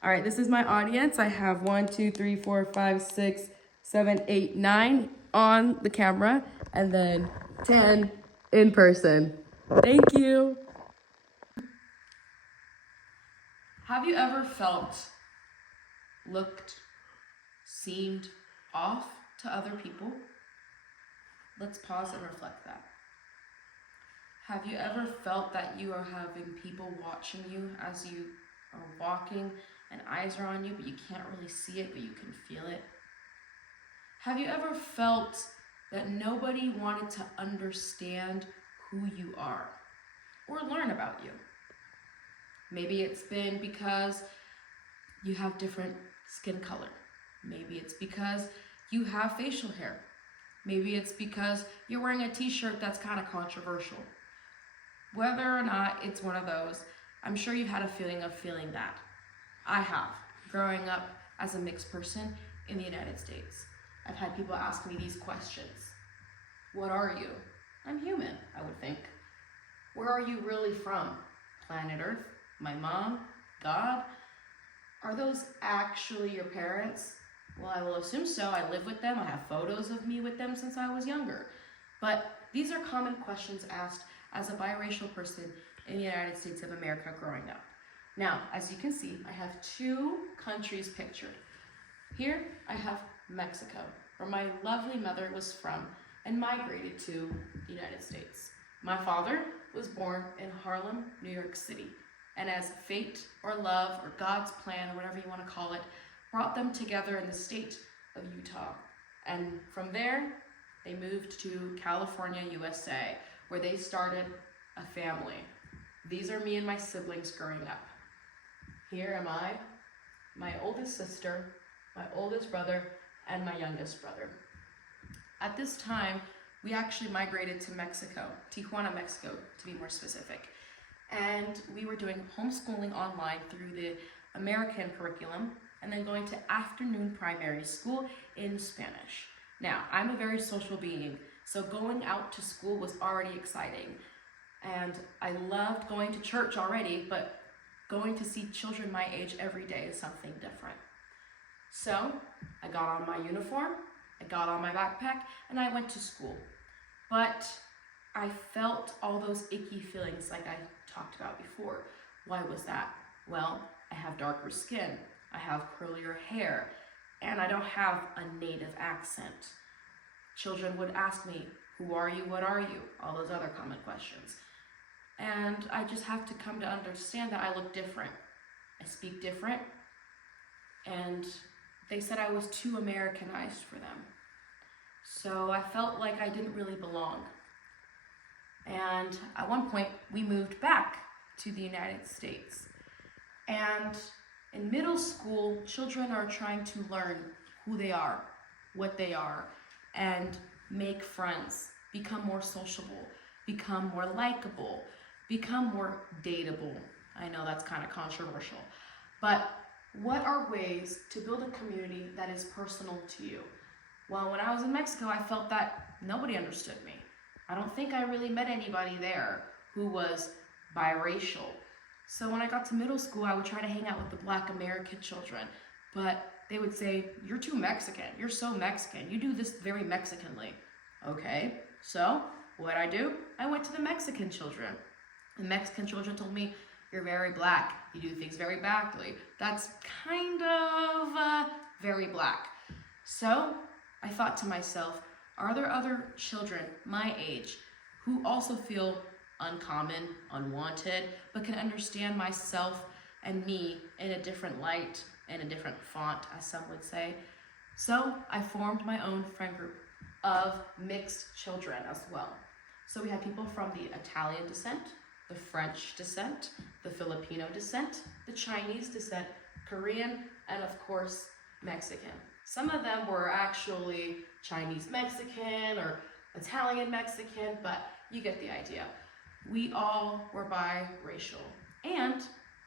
All right, this is my audience. I have 1, 2, 3, 4, 5, 6, 7, 8, 9 on the camera, and then 10 in person. Thank you. Have you ever felt, looked, seemed off to other people? Let's pause and reflect that. Have you ever felt that you are having people watching you as you are walking and eyes are on you, but you can't really see it, but you can feel it? Have you ever felt that nobody wanted to understand who you are or learn about you? Maybe it's been because you have different skin color. Maybe it's because you have facial hair. Maybe it's because you're wearing a t-shirt that's kind of controversial. Whether or not it's one of those, I'm sure you've had a feeling of feeling that. I have, growing up as a mixed person in the United States. I've had people ask me these questions. What are you? I'm human, I would think. Where are you really from? Planet Earth? My mom? God? Are those actually your parents? Well, I will assume so. I live with them. I have photos of me with them since I was younger. But these are common questions asked as a biracial person in the United States of America growing up. Now, as you can see, I have two countries pictured. Here, I have Mexico, where my lovely mother was from and migrated to the United States. My father was born in Harlem, New York City, and as fate or love or God's plan or whatever you want to call it, brought them together in the state of Utah. And from there, they moved to California, USA, where they started a family. These are me and my siblings growing up. Here am I, my oldest sister, my oldest brother, and my youngest brother. At this time, we actually migrated to Mexico, Tijuana, Mexico, to be more specific. And we were doing homeschooling online through the American curriculum, and then going to afternoon primary school in Spanish. Now, I'm a very social being, so going out to school was already exciting. And I loved going to church already, but going to see children my age every day is something different. So I got on my uniform, I got on my backpack, and I went to school. But I felt all those icky feelings like I talked about before. Why was that? Well, I have darker skin, I have curlier hair, and I don't have a native accent. Children would ask me, who are you, what are you? All those other common questions. And I just have to come to understand that I look different. I speak different. And they said I was too Americanized for them. So I felt like I didn't really belong. And at one point, we moved back to the United States. And in middle school, children are trying to learn who they are, what they are, and make friends, become more sociable, become more likable, become more dateable. I know that's kind of controversial, but what are ways to build a community that is personal to you? Well, when I was in Mexico, I felt that nobody understood me. I don't think I really met anybody there who was biracial. So when I got to middle school, I would try to hang out with the Black American children, but they would say, you're too Mexican, you're so Mexican, you do this very Mexicanly. Okay, so what'd I do? I went to the Mexican children. The Mexican children told me, you're very Black, you do things very Blackly. That's kind of very Black. So I thought to myself, are there other children my age who also feel uncommon, unwanted, but can understand myself and me in a different light, in a different font, as some would say? So I formed my own friend group of mixed children as well. So we had people from the Italian descent, the French descent, the Filipino descent, the Chinese descent, Korean, and of course, Mexican. Some of them were actually Chinese Mexican or Italian Mexican, but you get the idea. We all were biracial, and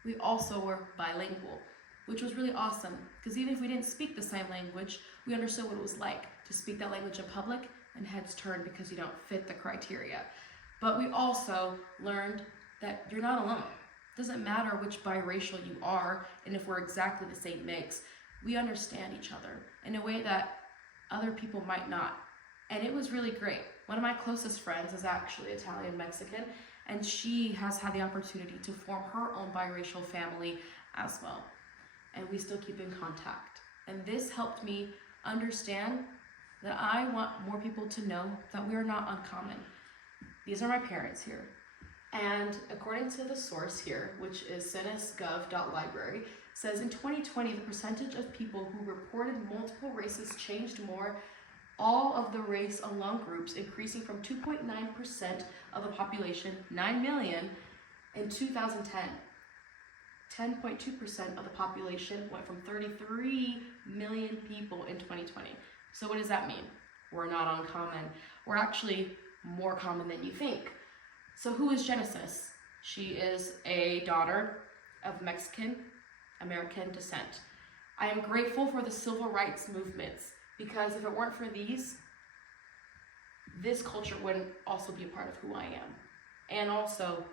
we also were bilingual, which was really awesome, because even if we didn't speak the same language, we understood what it was like to speak that language in public and heads turn because you don't fit the criteria. But we also learned that you're not alone. Doesn't matter which biracial you are, and if we're exactly the same mix, we understand each other in a way that other people might not. And it was really great. One of my closest friends is actually Italian Mexican, and she has had the opportunity to form her own biracial family as well. And we still keep in contact. And this helped me understand that I want more people to know that we are not uncommon. These are my parents here. And according to the source here, which is censusgov.library, says in 2020, the percentage of people who reported multiple races changed more, all of the race alone groups increasing from 2.9% of the population, 9 million, in 2010. 10.2% of the population went from 33 million people in 2020. So what does that mean? We're not uncommon. We're actually more common than you think. So who is Genesis? She is a daughter of Mexican American descent. I am grateful for the civil rights movements, because if it weren't for these, this culture wouldn't also be a part of who I am. And also,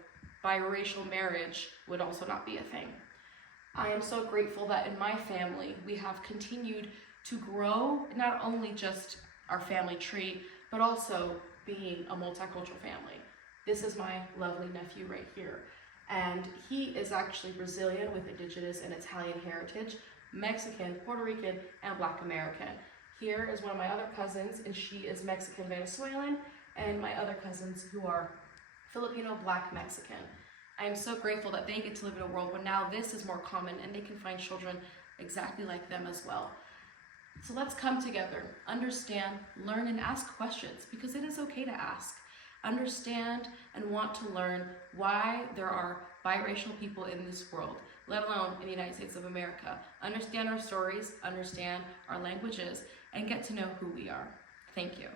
biracial marriage would also not be a thing. I am so grateful that in my family, we have continued to grow not only just our family tree, but also being a multicultural family. This is my lovely nephew right here. And he is actually Brazilian with indigenous and Italian heritage, Mexican, Puerto Rican, and Black American. Here is one of my other cousins, and she is Mexican Venezuelan, and my other cousins who are Filipino Black Mexican. I am so grateful that they get to live in a world where now this is more common and they can find children exactly like them as well. So let's come together, understand, learn, and ask questions, because it is okay to ask. Understand and want to learn why there are biracial people in this world, let alone in the United States of America. Understand our stories, understand our languages, and get to know who we are. Thank you.